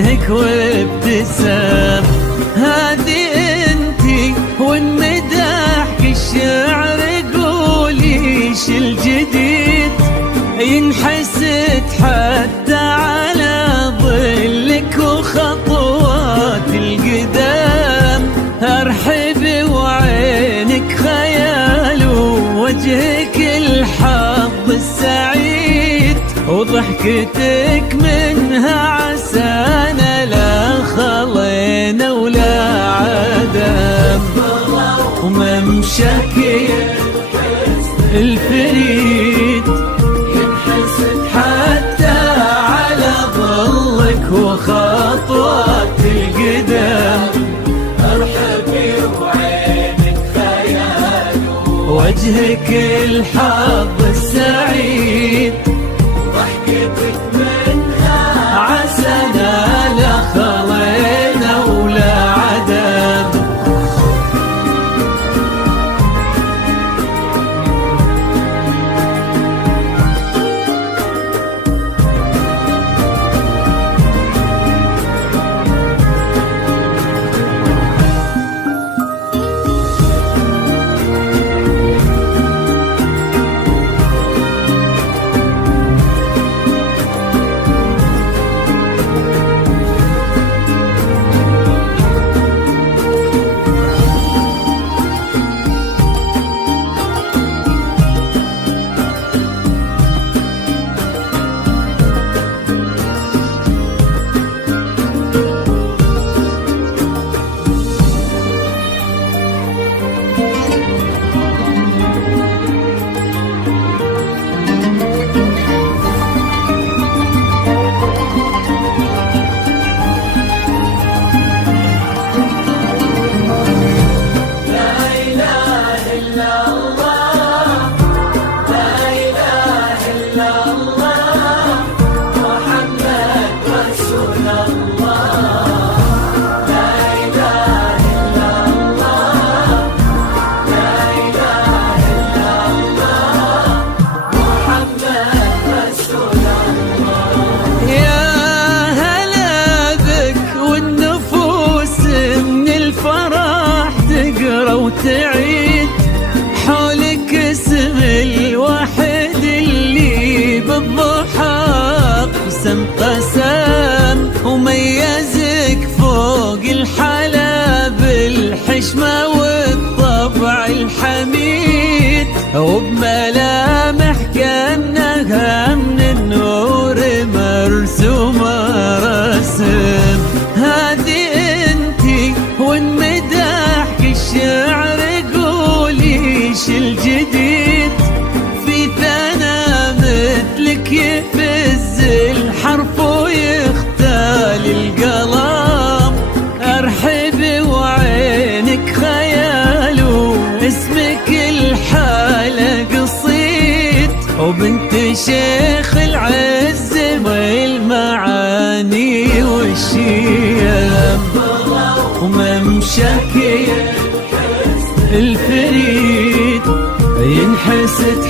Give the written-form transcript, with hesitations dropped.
وجهك وابتسام. هذه انتي والمداح الشعر قولي ش الجديد ينحسد حتى على ظلك وخطوات القدام. ارحبي وعينك خيال ووجهك الحظ السعيد وضحكتك منها عسانا لا خلينا ولا عدم. وممشاك الفريد ينحسد حتى على ظلك وخطوات القدام. ارحبي وعينك خيال وجهك الحظ السعيد ضحكتك منها عسانا لا خلينا ولا عدم. وتعيد حولك اسم الواحد اللي بالضحى قسم قسم وميزك فوق الحلا بالحشمة والطبع الحميد وبملامح كأنها من النور مرسومة رسم. هذه انتي والمداح الشعر قولي ش الجديد في ثنا مثلك يفز الحرف ويختال القلم. ارحبي وعينك خيال واسمك الحالة قصيد وبنت شيخ العز والمعاني والشيم. وممشاك الفريد ينحسد